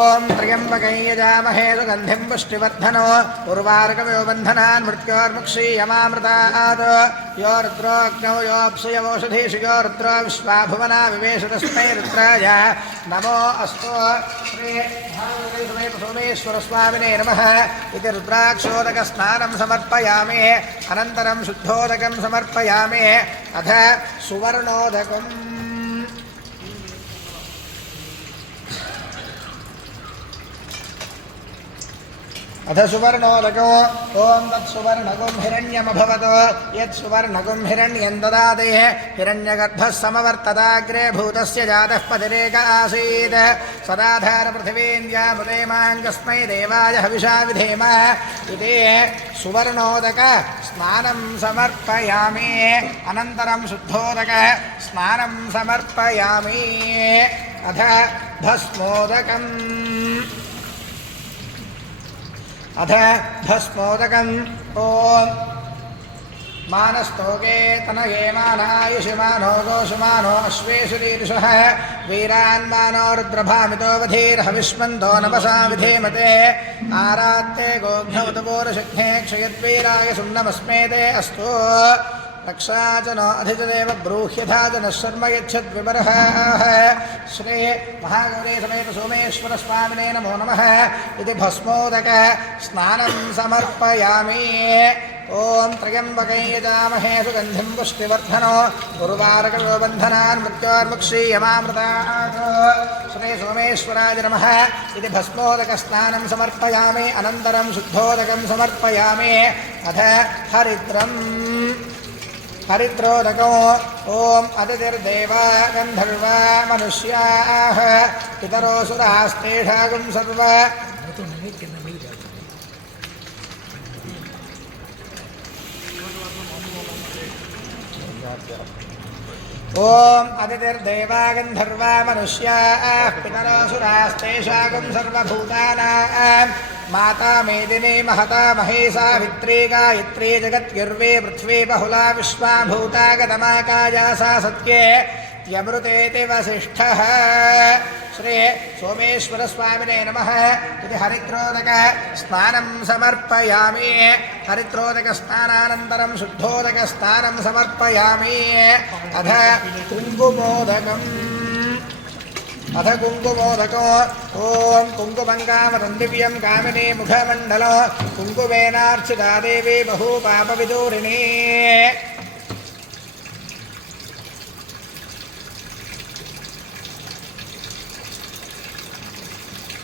ओम त्र्यंबकं यजामहे सुगंधिं पुष्टिवर्धनो उर्वारुकमिव बन्धनान् मृत्योर्मुक्षीयमामृतात् यो रुद्रो अग्नौ योऽप्सुयवोषधीषु यो रुद्रो विश्वाभुवना विवेश तस्मै रुद्राय नमो अस्तु श्री सोमेश्वरस्वामिने नमः इति रुद्राक्षोदकस्नानं समर्पयामि अनन्तरं शुद्धोदकं समर्पयामि अथ सुवर्णोदकम् अथ सुवर्णोदको ओं तत्सुवर्णगुं हिरण्यमभवत् यत्सुवर्णगुं हिरण्यं ददाति हिरण्यगर्भः समवर्तताग्रे भूतस्य जातः पतिरेक आसीत् सदाधारपृथिवीन्द्यामुदेमाङ्गस्मै देवाय हविषा विधेम इति सुवर्णोदक स्नानं समर्पयामि अनन्तरं शुद्धोदक स्नानं समर्पयामि अथ भस्मोदकम् अथ भस्मोदकम् ओम मानस्तोके तनये मानायुषिमानो गोषुमानो अश्वेषु रीरिषः वीरान्मानो रुद्रभामितो वधीर्हविष्मन्तो नमसा विधेमते आरात्ते गोघ्नमुतपोरशक्ने क्षयद्वीराय सुम्नमस्मेते अस्तु रक्षाजनो अधिजदेव ब्रूह्यथा जनः शर्म यच्छद्विबर्हः श्री महागौरी समेत सोमेश्वर स्वामिने नमो नमः इति भस्मोदक स्नानं समर्पयामि ओं त्र्यंबकं यजामहे सुगंधिं पुष्टिवर्धनो उर्वारुकमिव बन्धनान् मृत्योर्मुक्षीयमामृतात् श्री सोमेश्वराय नमः इति भस्मोदक स्नानं समर्पयामि अनन्तरं शुद्धोदकं समर्पयामि अथ हरिद्रम् हरिद्रोदको ओम अतिथिर्देवा गन्धर्वा मनुष्याः पितरोऽसुरास्तेषां सर्व ओम अतिथिर्देवा गन्धर्वा मनुष्याः पितरोऽसुरास्तेषां सर्वभूतानां माता मेदिनी महता महे सावित्री गायत्री जगद्गिर्वे पृथ्वी बहुला विश्वा भूता गतमाकाया सा सत्ये यमृतेति वसिष्ठः श्री सोमेश्वर स्वामिने नमः इति हरिद्रोदक स्नानं समर्पयामि हरिद्रोदक स्नानानन्तरं शुद्धोदक स्नानं समर्पयामि अथ कुङ्कुमोदकम् अथ कुङ्कुमोदको ओं कुङ्कुमङ्गामतं दिव्यं कामिनी मुखमण्डलो कुङ्कुमेनार्चिता देवी बहुपापविदूरिणी